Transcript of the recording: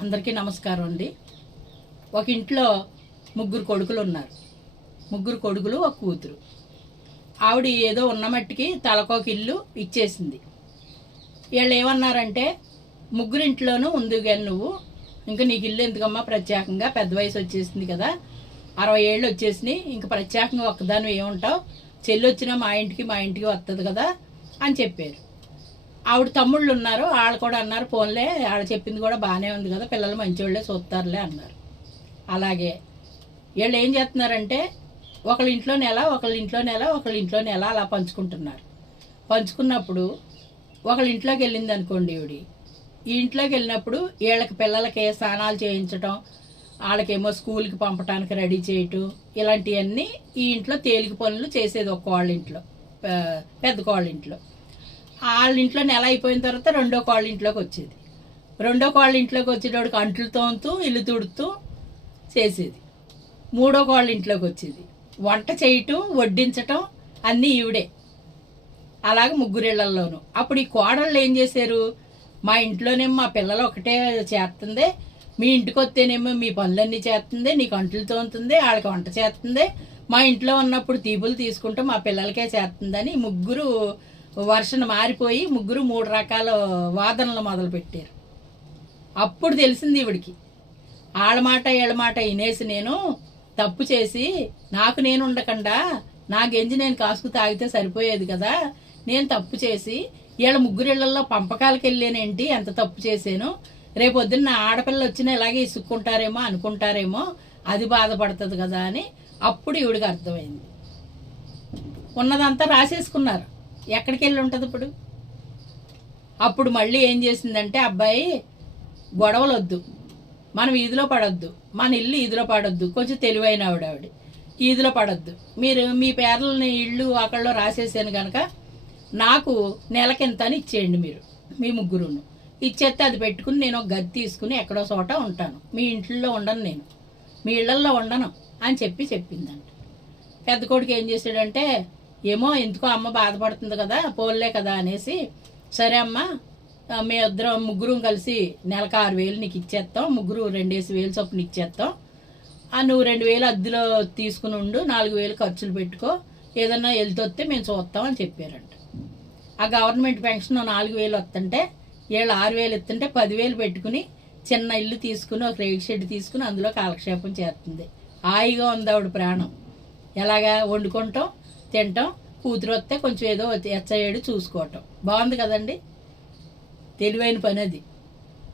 అందరికీ నమస్కారం అండి. ఒక ఇంట్లో ముగ్గురు కొడుకులు ఉన్నారు. ముగ్గురు కొడుకులు ఒక కూతురు. ఆవిడ ఏదో ఉన్న మట్టికి తలకొక ఇల్లు ఇచ్చేసింది. వీళ్ళు ఏమన్నారంటే ముగ్గురింట్లోనూ ఉంది కానీ నువ్వు. ఇంకా నీకు ఇల్లు ఎందుకమ్మా? ప్రత్యేకంగా పెద్ద వయసు వచ్చేసింది కదా. అరవై ఏళ్ళు వచ్చేసినాయి. ఇంకా ప్రత్యేకంగా ఒక్కదాని ఏముంటావు? చెల్లి వచ్చినా మా ఇంటికి మా ఇంటికి వస్తుంది కదా అని చెప్పారు. ఆవిడ తమ్ముళ్ళు ఉన్నారు వాళ్ళు కూడా అన్నారు పోన్లే ఆవిడ చెప్పింది కూడా బాగానే ఉంది కదా పిల్లలు మంచివాళ్ళే చూస్తారులే అన్నారు. అలాగే వీళ్ళు ఏం చేస్తున్నారంటే ఒకళ్ళ ఇంట్లో నెల ఒకళ్ళ ఇంట్లో నెల ఒకళ్ళ ఇంట్లో నెల అలా పంచుకుంటున్నారు. పంచుకున్నప్పుడు ఒకళ్ళ ఇంట్లోకి వెళ్ళింది అనుకోండి ఈవిడి. ఈ ఇంట్లోకి వెళ్ళినప్పుడు వీళ్ళకి పిల్లలకి స్నానాలు చేయించటం వాళ్ళకేమో స్కూల్కి పంపడానికి రెడీ చేయటం ఇలాంటివన్నీ ఈ ఇంట్లో తేలిక పనులు చేసేది ఒక్క వాళ్ళ ఇంట్లో పెద్ద కోళ్ళ ఇంట్లో. వాళ్ళ ఇంట్లో నెల అయిపోయిన తర్వాత రెండో కోళ్ళ ఇంట్లోకి వచ్చేది. రెండో కోళ్ళ ఇంట్లోకి వచ్చేటోడికి అంట్లు తోముతూ ఇల్లు తుడుతూ చేసేది. మూడో కోళ్ళ ఇంట్లోకి వచ్చేది. వంట చేయటం వడ్డించటం అన్నీ ఈవిడే. అలాగ ముగ్గురిళ్ళలోనూ అప్పుడు ఈ కోడళ్ళు ఏం చేశారు? మా ఇంట్లోనేమో మా పిల్లలు ఒకటే చేస్తుంది మీ ఇంటికి వస్తేనేమో మీ పనులన్నీ చేస్తుంది నీకు అంట్లు తోముతుంది వాళ్ళకి వంట చేస్తుంది మా ఇంట్లో ఉన్నప్పుడు తీపులు తీసుకుంటూ మా పిల్లలకే చేస్తుందని ముగ్గురు వర్షం మారిపోయి ముగ్గురు మూడు రకాల వాదనలు మొదలుపెట్టారు. అప్పుడు తెలిసింది ఈవిడికి ఆళ్ళ మాట వినేసి నేను తప్పు చేసి నాకు నేను ఉండకుండా నా గెంజి నేను కాసుకు తాగితే సరిపోయేది కదా నేను తప్పు చేసి వీళ్ళ ముగ్గురిళ్ళలో పంపకాలకు వెళ్ళానేంటి ఎంత తప్పు చేశాను? రేపొద్దున్న నా ఆడపిల్ల వచ్చినా ఇలాగే ఇసుక్కుంటారేమో అనుకుంటారేమో అది బాధపడుతుంది కదా అని అప్పుడు ఈవిడికి అర్థమైంది. ఉన్నదంతా రాసేసుకున్నారు. ఎక్కడికి వెళ్ళి ఉంటుంది ఇప్పుడు? అప్పుడు మళ్ళీ ఏం చేసిందంటే అబ్బాయి గొడవలు వద్దు మనం ఈదిలో పడొద్దు. మన ఇల్లు ఈదిలో పడొద్దు. కొంచెం తెలివైన ఆవిడ ఆవిడ. ఈదిలో పడొద్దు. మీరు మీ పేర్లని ఇల్లు అక్కడలో రాసేసాను కనుక నాకు నెలకింత అని ఇచ్చేయండి మీరు మీ ముగ్గురును. ఇచ్చేస్తే అది పెట్టుకుని నేను ఒక గది తీసుకుని ఎక్కడో చోట ఉంటాను. మీ ఇంట్లో ఉండను నేను. మీ ఇళ్ళల్లో ఉండను అని చెప్పి చెప్పిందంట. పెద్ద కొడుకు ఏం చేశాడంటే ఏమో ఎందుకో అమ్మ బాధపడుతుంది కదా పోలే కదా అనేసి సరే అమ్మా ఆ, ఇద్దరం ముగ్గురం కలిసి నెలకు ఆరు వేలు నీకు ఇచ్చేస్తాం ముగ్గురు రెండేసి వేలు చొప్పున ఇచ్చేస్తాం ఆ నువ్వు రెండు వేలు అద్దెలో తీసుకుని ఉండు నాలుగు వేలు ఖర్చులు పెట్టుకో ఏదన్నా వెళ్తొస్తే మేము చూస్తాం అని చెప్పారంట. ఆ గవర్నమెంట్ పెన్షన్ నాలుగు వేలు వస్తుంటే ఏళ్ళు ఆరు వేలు ఇస్తుంటే పదివేలు పెట్టుకుని చిన్న ఇల్లు తీసుకుని ఒక రేగు షెడ్ తీసుకుని అందులో కాలక్షేపం చేస్తుంది. హాయిగా ఉంది ఆవిడ ప్రాణం. ఎలాగా వండుకుంటాం? తింటాం. కూతురు వస్తే కొంచెం ఏదో ఎచ్చయ్యాడు చూసుకోవటం. బాగుంది కదండి? తెలివైన పని అది.